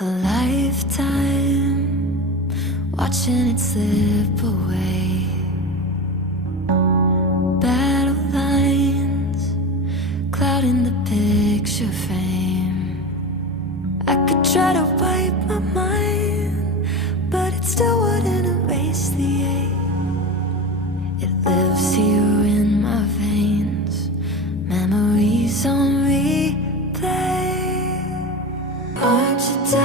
A lifetime watching it slip away. Battle lines clouding the picture frame. I could try to wipe my mind, but it still wouldn't erase the ache. It lives here in my veins, memories on replay. Aren't you tired?